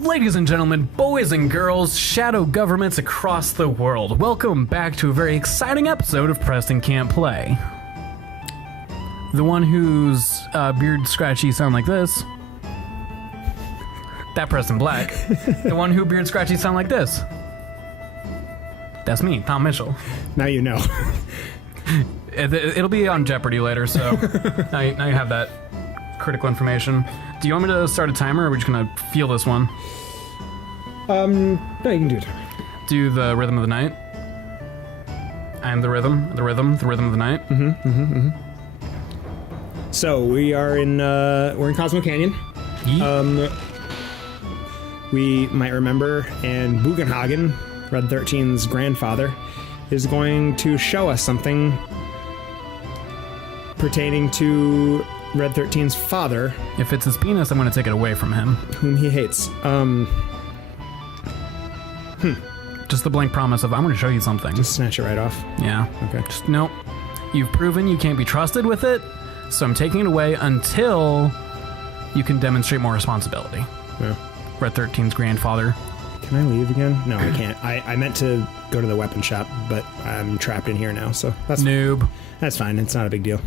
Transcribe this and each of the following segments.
Ladies and gentlemen, boys and girls, shadow governments across the world, welcome back to a very exciting episode of Preston Can't Play. The one whose beard scratchy sound like this. That Preston Black. The one who beard scratchy sound like this. That's me, Tom Mitchell. Now you know. It'll be on Jeopardy later, so now you have that critical information. Do you want me to start a timer, or are we just gonna feel this one? No, you can do it. Do the rhythm of the night. I am the rhythm of the night. So we are in we're in Cosmo Canyon. Yeet. We might remember, and Bugenhagen, Red XIII's grandfather, is going to show us something pertaining to Red XIII's father. If it's his penis, I'm going to take it away from him. Whom he hates. Just the blank promise of, I'm going to show you something. Just snatch it right off. Yeah. Okay. Just, nope. You've proven you can't be trusted with it, so I'm taking it away until you can demonstrate more responsibility. Yeah. Red XIII's grandfather. Can I leave again? No, I can't. I meant to go to the weapon shop, but I'm trapped in here now, so that's Noob. That's fine. It's not a big deal.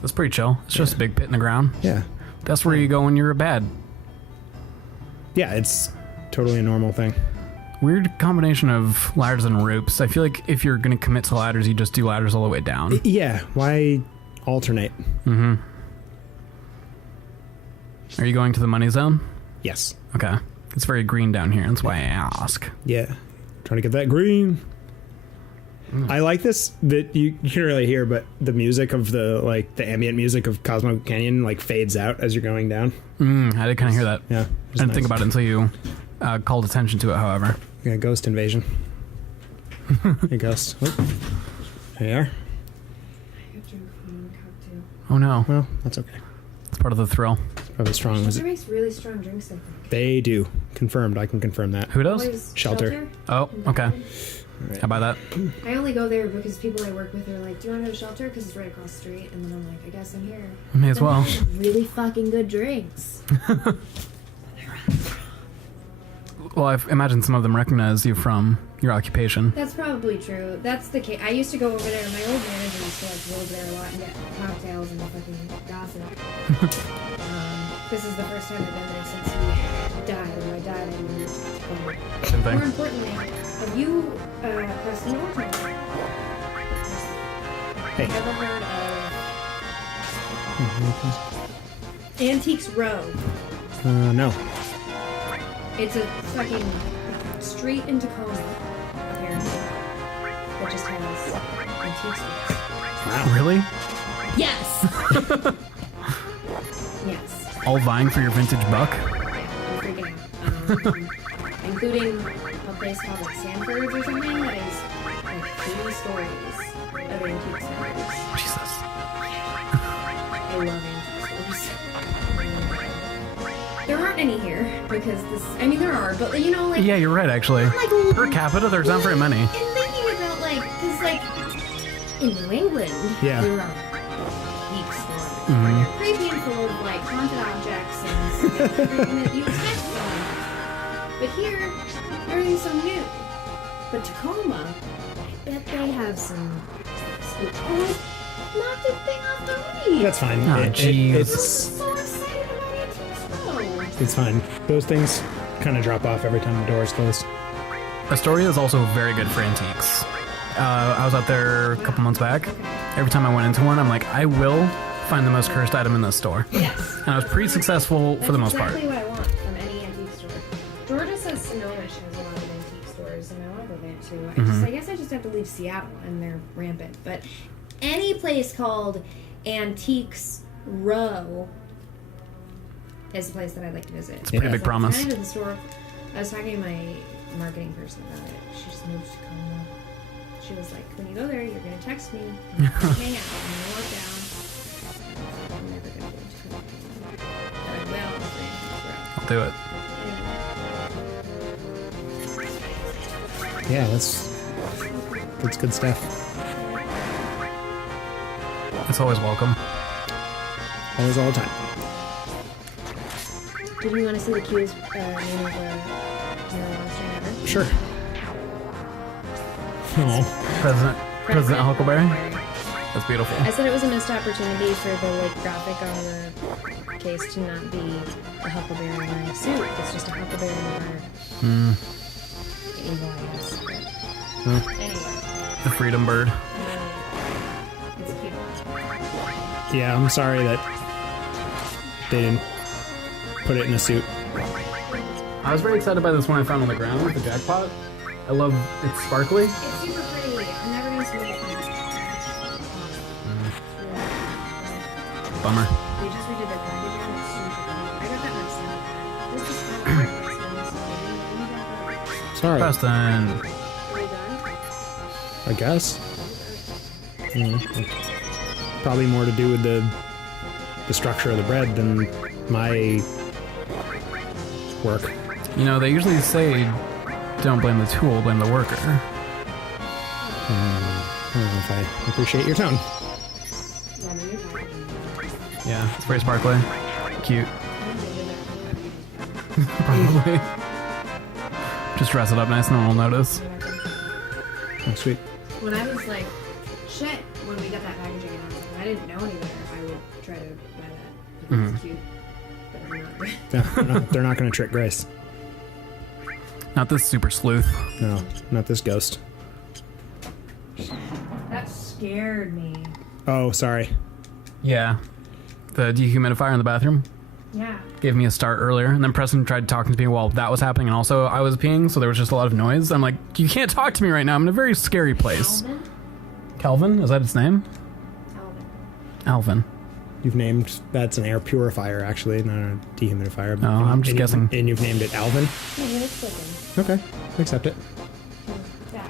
That's pretty chill. It's just a big pit in the ground. Yeah. That's where you go when you're bad. Yeah, it's totally a normal thing. Weird combination of ladders and ropes. I feel like if you're going to commit to ladders, you just do ladders all the way down. Yeah, why alternate? Mm-hmm. Are you going to the money zone? Yes. Okay. It's very green down here. That's why I ask. Yeah. Trying to get that green. I like this, that you can't really hear, but the music of the ambient music of Cosmo Canyon fades out as you're going down. I did kind of hear that. Yeah. I didn't think about it until you called attention to it, however. Yeah, ghost invasion. Hey, ghost. Oh. There you are. Oh no. Well, that's okay. It's part of the thrill. It's probably strong. Shelter makes really strong drinks, I think. They do. Confirmed. I can confirm that. Who does? Always Shelter. Oh, okay. Right. I buy that. I only go there because people I work with are like, do you want to go to Shelter? Because it's right across the street. And then I'm like, I guess I'm here. May as well. They have really fucking good drinks. Well, I imagine some of them recognize you from your occupation. That's probably true. That's the case. I used to go over there. My old manager used to go over there a lot and get cocktails and fucking gossip. This is the first time I've been there since he died. My dad and Same thing. more importantly, have you Preston Norton? Hey. Ever heard of Antiques Row? No. It's a fucking street in Tacoma, apparently, that just has antique stores. Wow. Really? Yes! Yes. All vying for your vintage buck? Yeah, I'm freaking out. Including a place called Sanford's or something that is 80 stories of antique stores. Jesus. I love antique stores. There aren't any here because there are, but Yeah, you're right, actually. Per capita, there's not very many. And thinking about because in New England, Yeah. there are antique stores where you're creepy and full of haunted objects and everything that you expect from them. But here, everything's so new. But Tacoma, I bet they have some spook. Oh, I knocked the thing off the reef. That's fine. Oh, jeez. I'm so excited about Antiques Row. It's fine. Those things kind of drop off every time the door is closed. Astoria is also very good for antiques. I was out there a couple months back. Every time I went into one, I'm like, I will find the most cursed item in this store. Yes. And I was pretty successful for the most part. That's exactly what I want from any antique store. Georgia says Sonoma has a lot of antique stores, and I want to go there too. I guess I just have to leave Seattle, and they're rampant. But any place called Antiques Row is a place that I'd like to visit. It's a pretty big promise. I went to the store. I was talking to my marketing person about it. She just moved to Tacoma. She was like, when you go there, you're going to text me, and hang out, and we'll walk down. I'm never going to go to Tacoma. But I will. I'll do it. Yeah, that's good stuff. It's always welcome. Always, all the time. Did you want to see the cutest name of the string ever? Sure. Oh. President Huckleberry. That's beautiful. I said it was a missed opportunity for the like graphic on the case to not be a huckleberry wearing a suit. It's just a huckleberry wearing evil, I guess. But anyway, The freedom bird. it's cute. Yeah, I'm sorry that they didn't put it in a suit. I was very excited by this one I found on the ground with the jackpot. I love it's sparkly. It's super pretty. I'm never gonna smoke it. Bummer. They just redid their packaging. It's super pretty. I got that myself. This is kind of Sorry. Preston. Are we done? I guess. Probably more to do with the structure of the bread than my work. You know, they usually say don't blame the tool, blame the worker. I don't know if I appreciate your tone. Yeah, the new packaging. Yeah, it's very sparkly. Cute. Probably. Just dress it up nice, no one will notice. Oh, sweet. When I was like, shit, when we got that packaging and I was like, I didn't know any better, I would try to buy that because it's cute. But I'm not. Yeah, they're not going to trick Grace. Not this super sleuth. No, not this ghost. That scared me. Oh, sorry. Yeah. The dehumidifier in the bathroom Yeah. gave me a start earlier, and then Preston tried talking to me while that was happening, and also I was peeing, so there was just a lot of noise. I'm like, you can't talk to me right now. I'm in a very scary place. Alvin? Calvin? Is that its name? Alvin. Alvin. You've named that's an air purifier, actually, not a dehumidifier. Oh, I'm just guessing. And you've named it Alvin. Yeah, he looks like him. Okay, accept it. Yeah.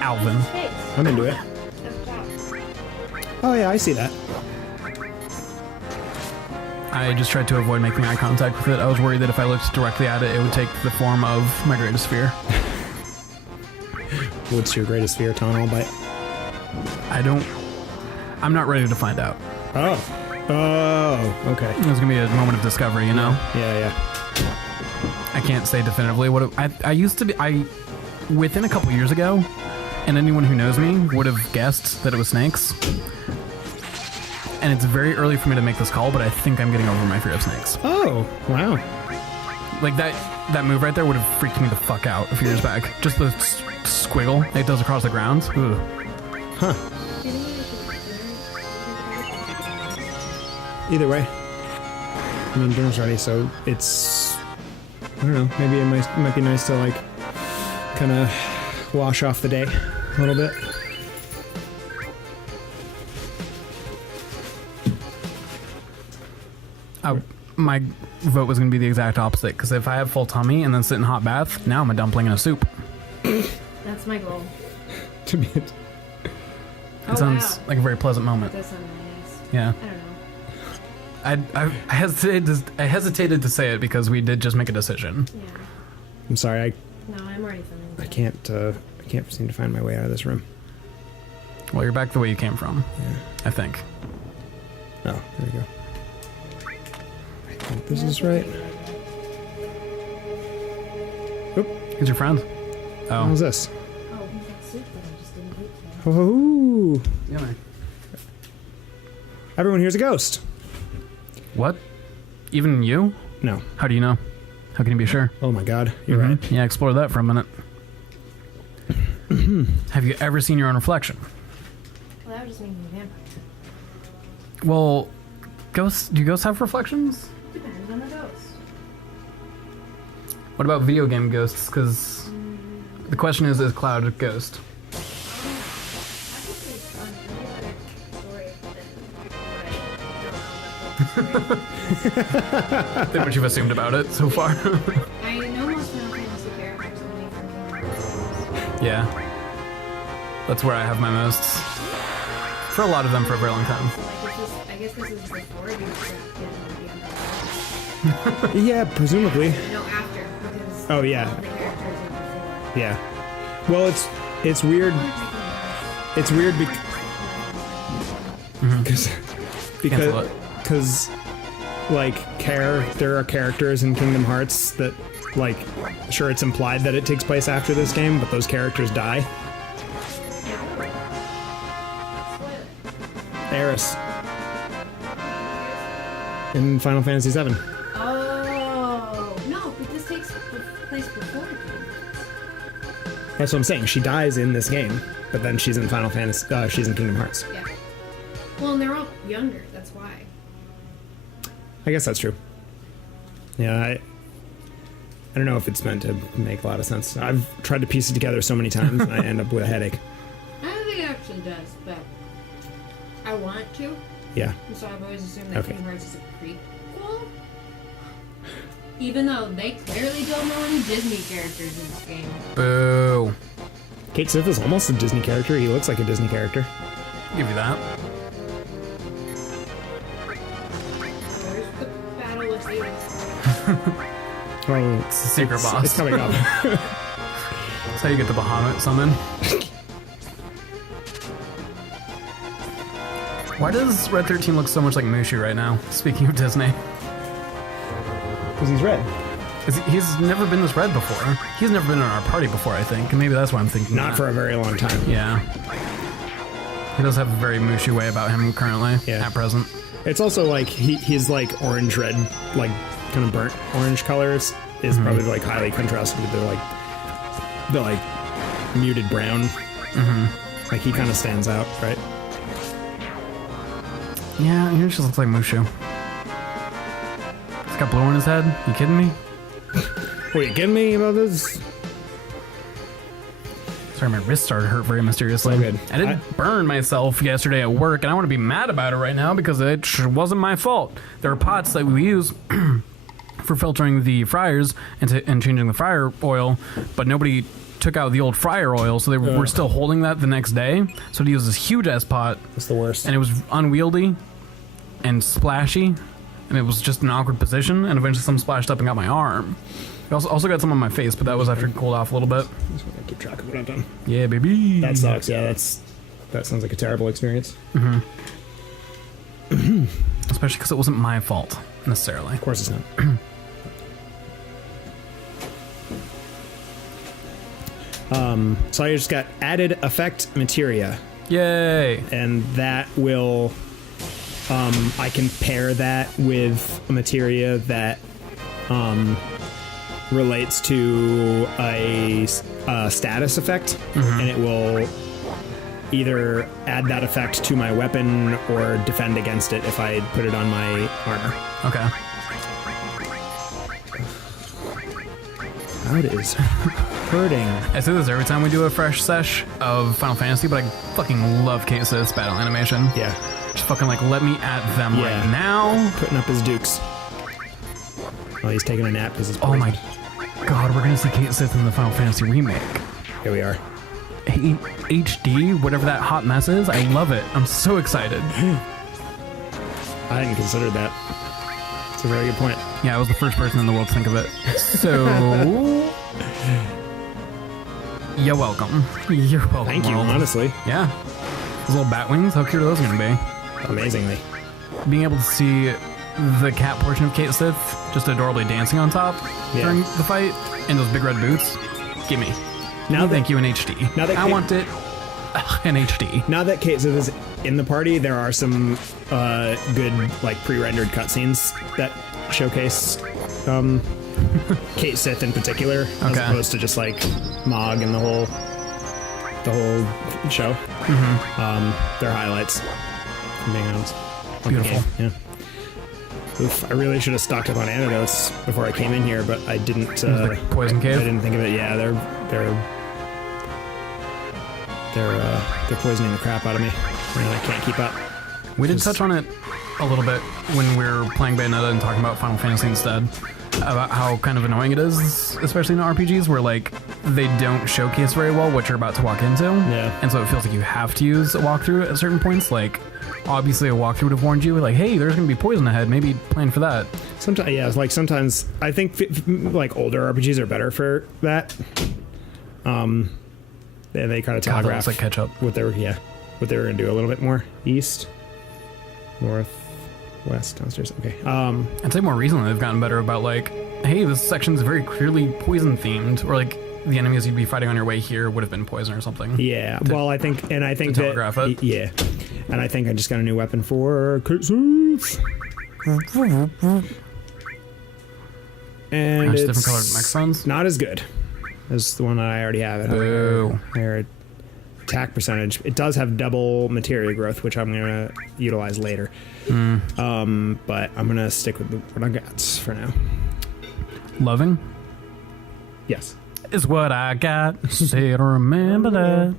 Alvin. His face. I'm into it. At the top. Oh yeah, I see that. I just tried to avoid making eye contact with it. I was worried that if I looked directly at it, it would take the form of my greatest fear. What's your greatest fear, Taun? I'll bite. I'm not ready to find out. Oh, okay. It's gonna be a moment of discovery, you know? Yeah. I can't say definitively what I used to be. Within a couple years ago, and anyone who knows me would have guessed that it was snakes. And it's very early for me to make this call, but I think I'm getting over my fear of snakes. Oh, wow. Like that move right there would have freaked me the fuck out a few years back. Just the squiggle it does across the ground. Ooh. Huh. Either way. I mean, dinner's ready, so it's... I don't know, maybe it might be nice to, like, kind of wash off the day a little bit. My vote was going to be the exact opposite, because if I have full tummy and then sit in hot bath, now I'm a dumpling in a soup. That's my goal. To be... It sounds like a very pleasant moment. That does sound nice. Yeah. I don't know. I hesitated to say it because we did just make a decision. Yeah. I'm sorry, No, I'm already feeling I good. can't seem to find my way out of this room. Well, you're back the way you came from, Yeah. I think. Oh, there we go. I think this is right. Oop, Who's your friend? what Oh. was this? Oh, he's that soup that I just didn't eat today. Oh, Yeah. everyone here's a ghost. What? Even you? No. How do you know? How can you be sure? Oh my god, you're right. Yeah, explore that for a minute. Have you ever seen your own reflection? Well, that would just make me a vampire. Well, ghosts. Do ghosts have reflections? Depends on the ghost. What about video game ghosts? Because the question is Cloud a ghost? That's a pretty fun, really better story than what Than what you've assumed about it so far. I know most Final Fantasy characters only from Kingdom Hearts. Yeah. That's where I have my most. For a lot of them for a very long time. So, I guess this is before you trapped in the Beyond. Yeah, presumably. No, after, because Oh, yeah. all of the characters are before. Yeah. Well, it's weird. It's weird Cancel because it. like care there are characters in Kingdom Hearts that, like, sure, it's implied that it takes place after this game, but those characters die? Eris. In Final Fantasy VII. Oh, no, but this takes place before. That's what I'm saying. She dies in this game, but then she's in Final Fantasy. She's in Kingdom Hearts. Yeah. Well, and they're all younger. That's why. I guess that's true. Yeah, I don't know if it's meant to make a lot of sense. I've tried to piece it together so many times, and I end up with a headache. I don't think it actually does, but I want it to. Yeah. So I've always assumed that Okay. Kingdom Hearts is a prequel. Even though they clearly don't know any Disney characters in this game. Boo. Kate Sith is almost a Disney character. He looks like a Disney character. Give you that. Where's the battle with Avis? Well, It's the secret boss. It's coming up. That's how you get the Bahamut summon. Why does Red 13 look so much like Mushu right now? Speaking of Disney. Because he's red. He's never been this red before. He's never been in our party before, I think. And maybe that's why I'm thinking Not that. for a very long time. Yeah. He does have a very Mushu way about him currently, Yeah. at present. It's also like he's like orange-red, like kind of burnt orange colors is probably like highly contrasted with the like muted brown. Like he kind of stands out, right? Yeah, he just looks like Mushu. He's got blue on his head. You kidding me? Were you kidding me about this? Sorry, my wrist started to hurt very mysteriously. So good. I did burn myself yesterday at work, and I want to be mad about it right now because it wasn't my fault. There are pots that we use for filtering the fryers and changing the fryer oil, but nobody took out the old fryer oil, so they were still holding that the next day. So to use this huge-ass pot, It's the worst. and it was unwieldy and splashy, and it was just an awkward position, and eventually some splashed up and got my arm. I also got some on my face, but that was after it cooled off a little bit. Just want to keep track of what I've done. Yeah, baby. That sucks. Yeah, that sounds like a terrible experience. Especially because it wasn't my fault, necessarily. Of course it's not. So I just got added effect materia, Yay! and that will I can pair that with a materia that relates to a status effect, and it will either add that effect to my weapon or defend against it if I put it on my armor. Okay. That is hurting. I say this every time we do a fresh sesh of Final Fantasy, but I fucking love Kate Sith's battle animation. Yeah, Just fucking like, let me at them Yeah. right now. putting up his dukes. Oh, he's taking a nap because he's Oh my god, we're gonna see Kate Sith in the Final Fantasy remake. Here we are. HD, whatever that hot mess is, I love it. I'm so excited. I hadn't considered that. It's a very good point. Yeah, I was the first person in the world to think of it. So, you're welcome. You're welcome. Thank you, world. honestly. Yeah. Those little bat wings, how cute are those gonna be? Amazingly. Being able to see the cat portion of Kate Sith just adorably dancing on top during the fight, and those big red boots, gimme. Now that- Thank you in HD. now that I Kate- want it in HD. Now that Kate Sith is in the party, there are some good like pre-rendered cutscenes that showcase Kate Sith in particular, as Okay. opposed to just like Mog and the whole show. They're highlights. If I'm being honest. Of the Beautiful. game, yeah. Oof, I really should have stocked up on antidotes before I came in here, but I didn't. The poison cave? I didn't think of it. Yeah, they're poisoning the crap out of me, and I can't keep up. We did touch on it a little bit when we were playing Bayonetta and talking about Final Fantasy instead, about how kind of annoying it is, especially in RPGs where like they don't showcase very well what you're about to walk into. Yeah. And so it feels like you have to use a walkthrough at certain points. Like obviously a walkthrough would have warned you, like, hey, there's gonna be poison ahead. Maybe plan for that. Sometimes, yeah, like sometimes I think like older RPGs are better for that. They kind of God, that telegraph looks like ketchup. what they were gonna do a little bit more. East, north, West, downstairs. Okay. I'd say more recently they've gotten better about like, hey, this section's very clearly poison themed, or like the enemies you'd be fighting on your way here would have been poison or something. Yeah. Well, I think that telegraph it. Yeah. And I think I just got a new weapon for cases. And Gosh, it's different colored microphones. not as good as the one that I already have. Boo. Higher attack percentage. It does have double materia growth, which I'm gonna utilize later. But I'm gonna stick with what I got for now. Loving Yes. is what I got. Say to remember that.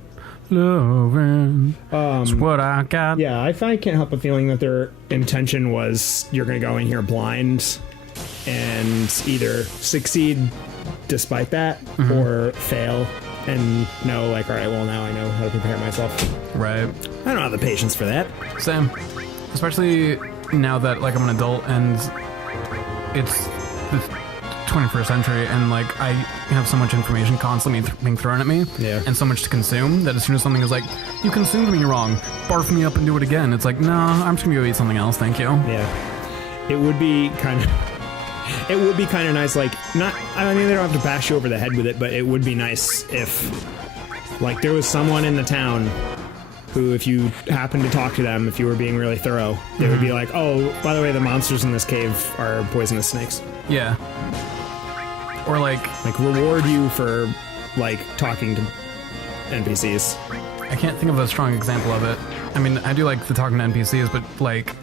Loving is what I got. Yeah, I can't help but feeling that their intention was you're gonna go in here blind and either succeed despite that or fail and know, like, all right, well, now I know how to prepare myself. Right. I don't have the patience for that. Same. Especially now that like I'm an adult and it's the 21st century and like I have so much information constantly being thrown at me and so much to consume that as soon as something is like, you consumed me wrong, barf me up and do it again, it's like, no, I'm just gonna go eat something else, thank you. Yeah. It would be kind of nice, like, not, I mean, they don't have to bash you over the head with it, but it would be nice if, like, there was someone in the town who, if you happened to talk to them, if you were being really thorough, they would be like, oh, by the way, the monsters in this cave are poisonous snakes. Yeah. Or like reward you for, like, talking to NPCs. I can't think of a strong example of it. I mean, I do like the talking to NPCs, but like,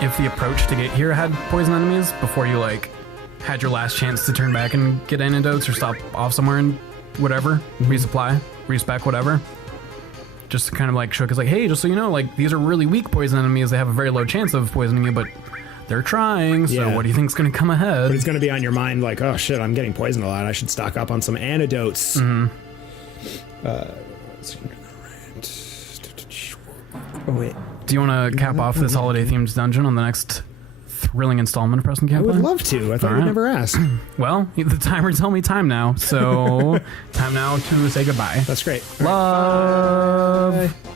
if the approach to get here had poison enemies before you like had your last chance to turn back and get antidotes or stop off somewhere and whatever, resupply, respec, whatever, just to kind of like show, because like, hey, just so you know, like these are really weak poison enemies. They have a very low chance of poisoning you, but they're trying. So what do you think's going to come ahead? But it's going to be on your mind, like, oh shit, I'm getting poisoned a lot. I should stock up on some antidotes. Mm-hmm. Oh wait. Do you want to cap off this holiday-themed dungeon on the next thrilling installment of Preston Camp? I would love to. I thought you'd never ask. Well, the timer tell me time now, so time now to say goodbye. That's great. Love. Bye.